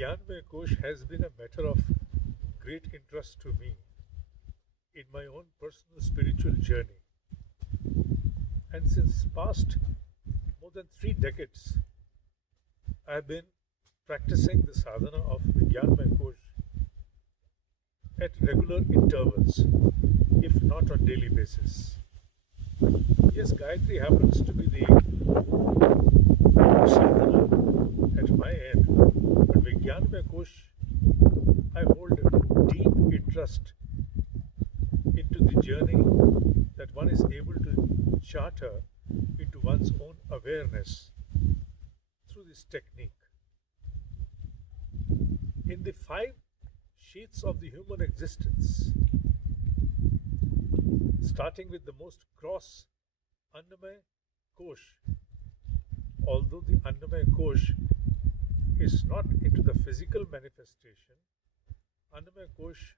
Vigyanmaya Kosha has been a matter of great interest to me in my own personal spiritual journey. And since past more than 3 decades, I've been practicing the sadhana of Vigyanmaya Kosha at regular intervals, if not on daily basis. Yes, Gayatri happens to be the sadhana at my end, but Vigyanmaya Kosha, I hold a deep interest into the journey that one is able to charter into one's own awareness through this technique. In the 5 sheaths of the human existence, starting with the most gross Annamaya Kosha, although the Annamaya Kosha is not into the physical manifestation, Annamaya Kosha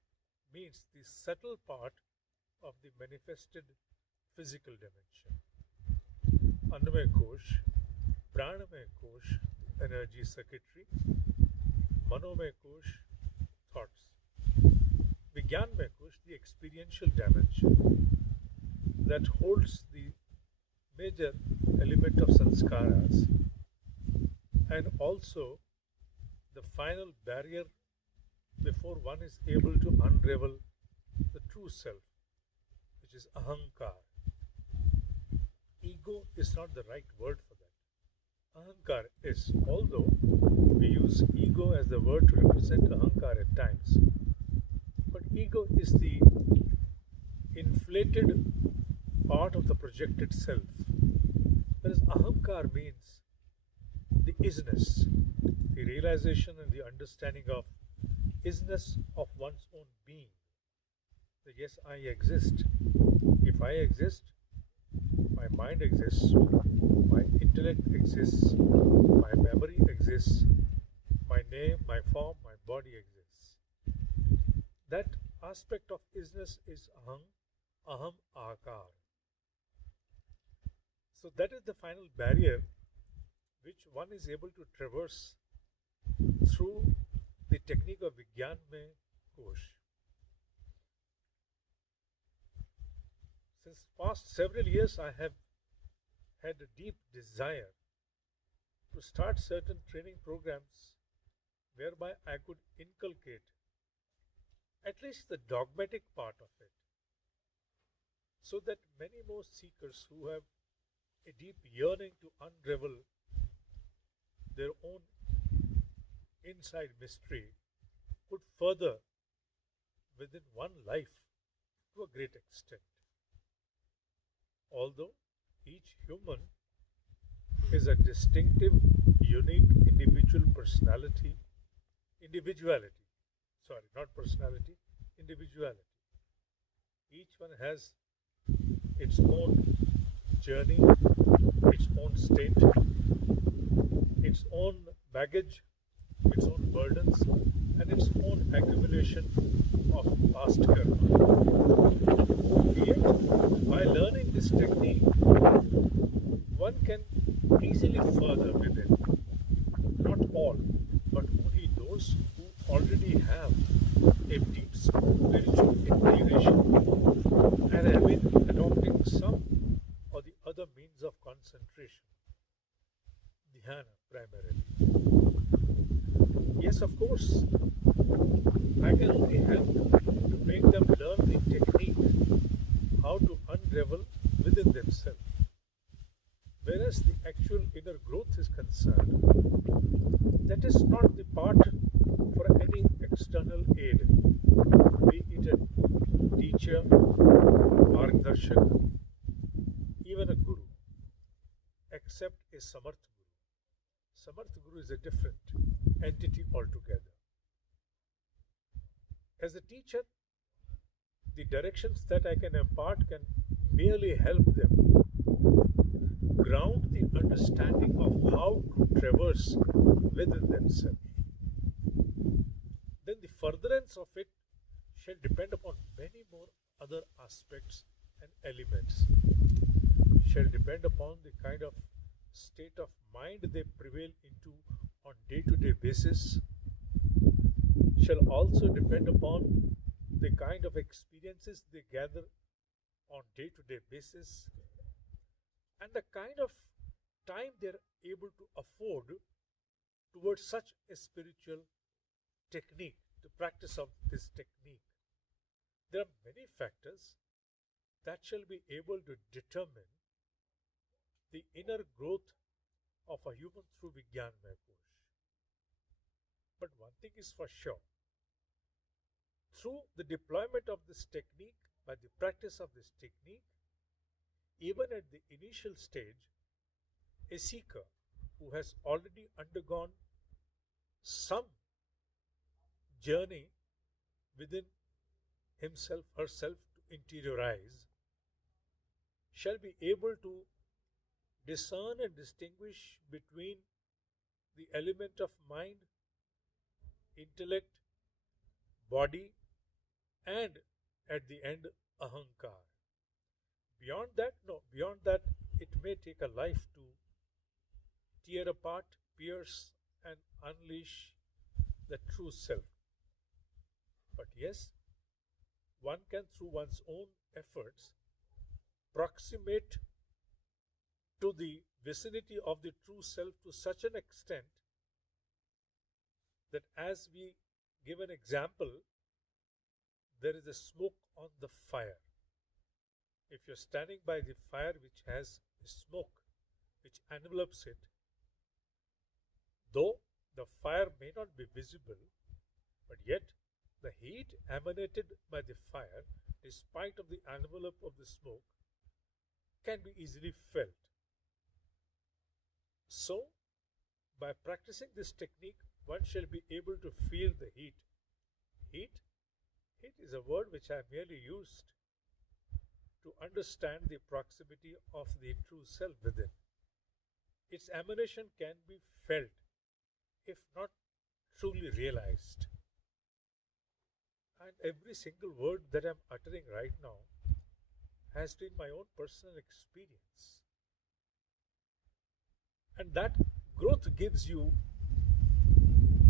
means the subtle part of the manifested physical dimension. Annamaya Kosha, Pranamaya Kosha, energy circuitry, Manomaya Kosha, thoughts. Vigyanmaya Kosha, the experiential dimension that holds the major element of sanskaras and also the final barrier before one is able to unravel the true self, which is ahankar. Ego is not the right word for that. Ahankar is, although we use ego as the word to represent ahankar at times, but ego is the inflated part of the projected self, whereas ahankar means the isness, the realization and the understanding of isness of one's own being. That yes, I exist. If I exist, my mind exists, my intellect exists, my memory exists, my name, my form, my body exists. That aspect of isness is aham akar. So that is the final barrier which one is able to traverse through the technique of Vigyanmaya Kosha. Since past several years, I have had a deep desire to start certain training programs whereby I could inculcate at least the dogmatic part of it, so that many more seekers who have a deep yearning to unravel their own inside mystery could further within one life to a great extent. Although each human is a distinctive, unique, individuality, sorry, not personality, individuality. Each one has its own journey, its own state, its own baggage, its own burdens, and its own accumulation of past karma. Yet, by learning this technique, one can easily further within, not all, but only those who already have a deep spiritual integration and have been adopting some or the other means of concentration, dhyana primarily. Yes, of course, I can only help to make them learn the technique, how to unravel within themselves. Whereas the actual inner growth is concerned, that is not the part for any external aid, be it a teacher, margdarshak, even a guru, except a samarth guru. Samarth guru is a different entity altogether. As a teacher, the directions that I can impart can merely help them ground the understanding of how to traverse within themselves. Then the furtherance of it shall depend upon many more other aspects and elements, shall depend upon the kind of state of mind they prevail into on day-to-day basis, shall also depend upon the kind of experiences they gather on day-to-day basis and the kind of time they're able to afford towards such a spiritual technique, the practice of this technique. There are many factors that shall be able to determine the inner growth of a human through Vigyanmaya Kosha. But one thing is for sure, through the deployment of this technique, by the practice of this technique, even at the initial stage, a seeker who has already undergone some journey within himself, herself to interiorize, shall be able to discern and distinguish between the element of mind, intellect, body, and at the end, ahankar. Beyond that, no, beyond that, it may take a life to tear apart, pierce, and unleash the true self. But yes, one can, through one's own efforts, proximate to the vicinity of the true self to such an extent that, as we give an example, there is a smoke on the fire. If you're standing by the fire which has a smoke which envelops it, though the fire may not be visible, but yet the heat emanated by the fire, despite of the envelope of the smoke, can be easily felt. So, by practicing this technique, one shall be able to feel the heat. Heat? Heat is a word which I merely used to understand the proximity of the true self within. Its emanation can be felt, if not truly realized. And every single word that I'm uttering right now has been my own personal experience. And that growth gives you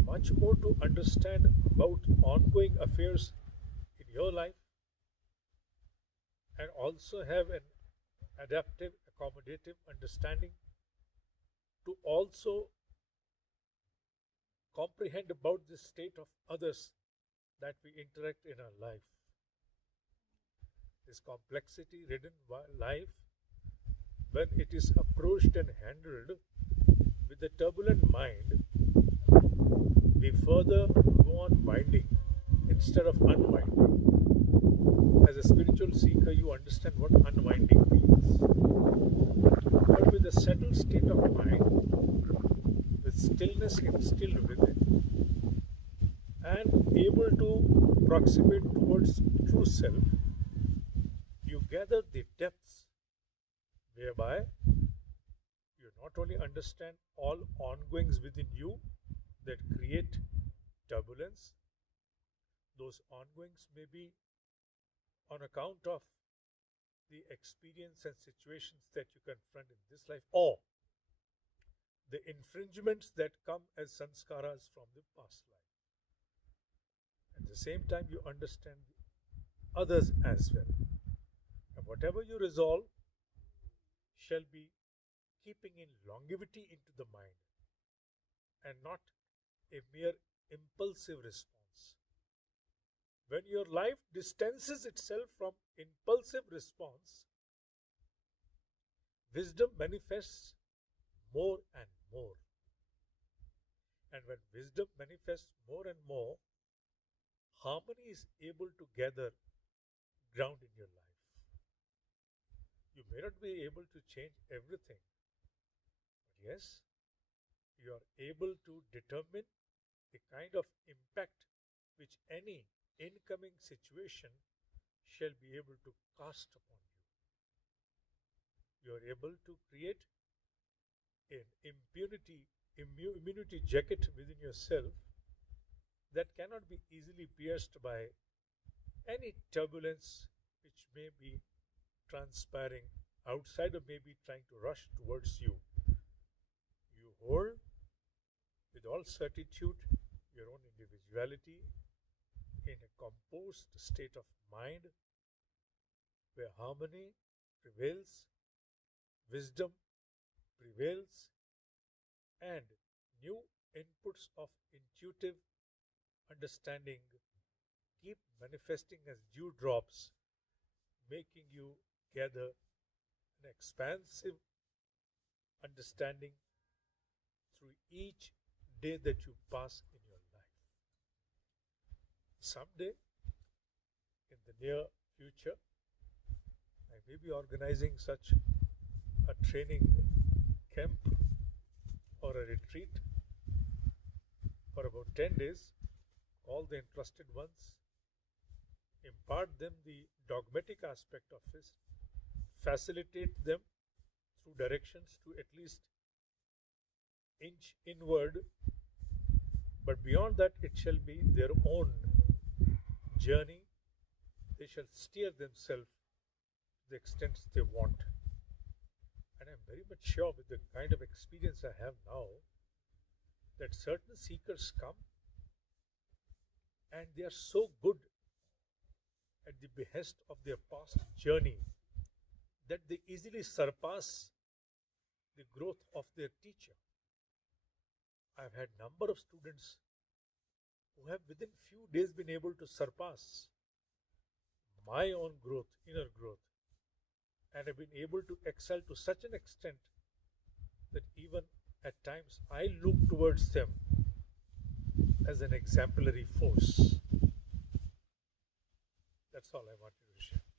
much more to understand about ongoing affairs in your life, and also have an adaptive, accommodative understanding to also comprehend about the state of others that we interact in our life. This complexity ridden life, when it is approached and handled with a turbulent mind, we further go on winding instead of unwinding. As a spiritual seeker, you understand what unwinding means. But with a settled state of mind, with stillness instilled within, and able to proximate towards true self, you gather the depths whereby you not only understand all ongoings within you that create turbulence. Those ongoings may be on account of the experience and situations that you confront in this life, or the infringements that come as sanskaras from the past life. At the same time, you understand others as well. And whatever you resolve shall be keeping in longevity into the mind and not a mere impulsive response. When your life distances itself from impulsive response, wisdom manifests more and more. And when wisdom manifests more and more, harmony is able to gather ground in your life. You may not be able to change everything, but yes, you are able to determine the kind of impact which any incoming situation shall be able to cast upon you. You are able to create an immunity jacket within yourself that cannot be easily pierced by any turbulence which may be transpiring outside or may be trying to rush towards you. You hold with all certitude your own individuality in a composed state of mind where harmony prevails, wisdom prevails, and new inputs of intuitive understanding keep manifesting as dewdrops, making you gather an expansive understanding through each day that you pass in your life. Someday, in the near future, I may be organizing such a training camp or a retreat for about 10 days. All the interested ones, impart them the dogmatic aspect of this, facilitate them through directions to at least inch inward, but beyond that, it shall be their own journey. They shall steer themselves to the extent they want. And I'm very much sure, with the kind of experience I have now, that certain seekers come and they are so good at the behest of their past journey that they easily surpass the growth of their teacher. I've had number of students who have within few days been able to surpass my own growth, inner growth, and have been able to excel to such an extent that even at times I look towards them as an exemplary force. That's all I wanted to share.